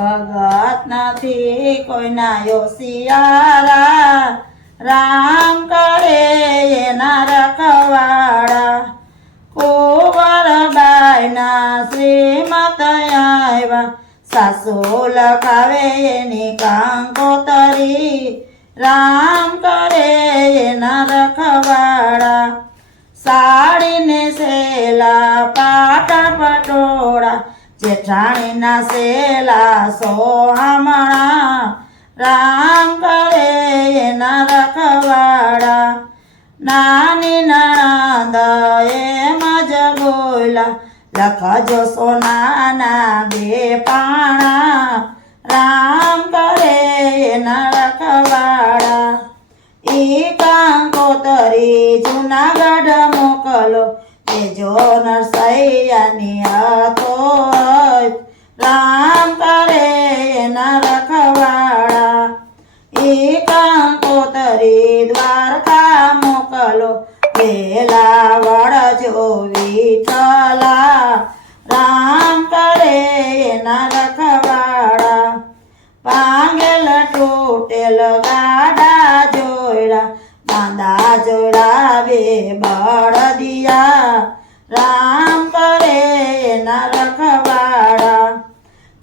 ભગત નથી કોઈના યોશિયારા, રામ કરે એના રખવાડા. કુંવરબાઈના શ્રીમત આવ્યા, સાસુ લખાવે એની કંકોતરી, રામ કરે એના રખવાડા. સાડીને સેલા પાટણ પટોળા, જેઠાણીના સેલા સોહામણા, રામ કરે એના રખવાડા. નાની નણંદ એમ જ બોલા, લખજો સોનાના બે પાણા, રામ કરે એના રખવાડા. ઈ કંકોતરી જૂનાગઢ મોકલો, જો નરસૈયાની હતો, રામ કરે એના રખવાડા. ઈ કંકોતરી દ્વારકા મોકલો, પેલા વળજો વિઠ્ઠલા, રામ કરે એના રખવાડા. પાંગેલ તૂટેલ ગાડા જોડા, બાંધા જોડા બે બળદિયા, રામ કરે એના રખવાડા.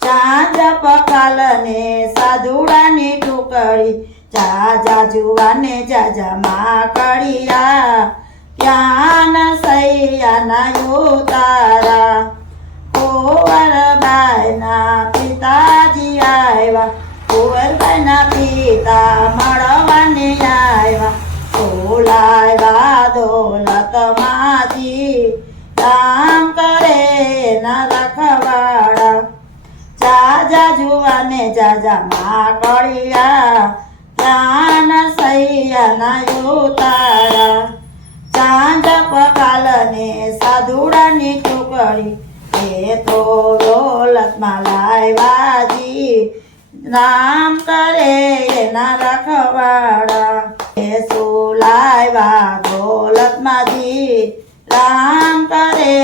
ચાંદ પકાલને સાધુડાની ટુકડી, જાજા જુવાને જાજા માકડિયા, ત્યાં નરસૈયાના ઉતારા. કુંવરબાઈના પિતાજી આવ્યા, કુંવરબાઈના પિતા મળવાને આવ્યા, બોલાવ્યા દોલત માજી, રામ કરે એના રખવાડા. જાજા જુવાને જાજા માકડિયા, ત્યાં નરસૈયાના ઉતારા. ચાંદ પકાલને સાધુડાની ટુકડી, એ તો દોલતમાં લાવ્યાજી, રામ કરે એના રખવાડા. એ સુલાવ્યા દોલતમાંથી, રામ કરે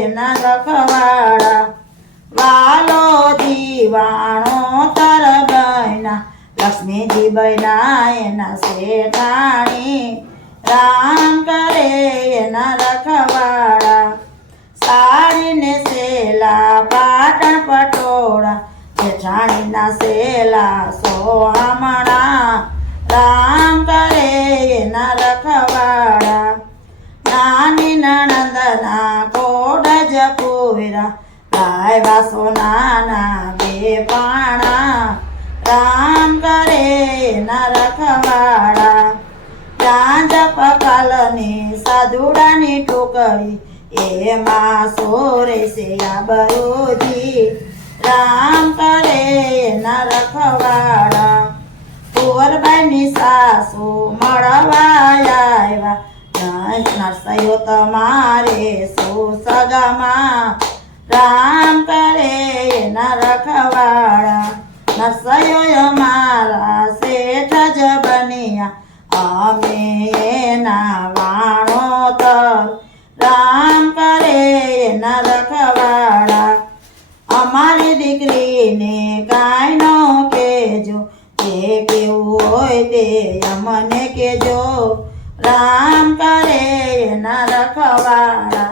એના રખવાડા. વાલો દીવાણો તર બહેના, લક્ષ્મીજી બહેના એના શેઠાણી, રામ કરે એના રખવાડા. સાડીને સેલા પાટણ પટોળા, જેઠાણીના સેલા સોહામણા, રામ કરે એના રખવાડા. નાની નણંદના કોડ જ પૂરા, લાવ્યા સોનાના બે પાણા, રામ કરે એના રખવાડા. ચાંદ પકાલની સાધુડાની ટુકડી, એમાં સોરે છે આબરૂજી, રામ કરે એના રખવાડા. કુંવરબાઈની સાસુ મળવા આવ્યા, નરસૈયો તમારે સુસગામાં, રામ કરે એના રખવાડા. નરસૈયો અમારા શેઠ જ બન્યા, અમે એના વાણોતર, રામ કરે એના રખવાડા. અમારી દીકરીને કાંઈ ન કહેજો, જે કેવું હોય તે અમને કહેજો, રામ કરે એના રખવાડા.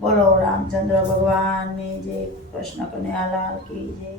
બોલો રામચંદ્ર ભગવાનની જય, કૃષ્ણ કનૈયાલાલ કી જય.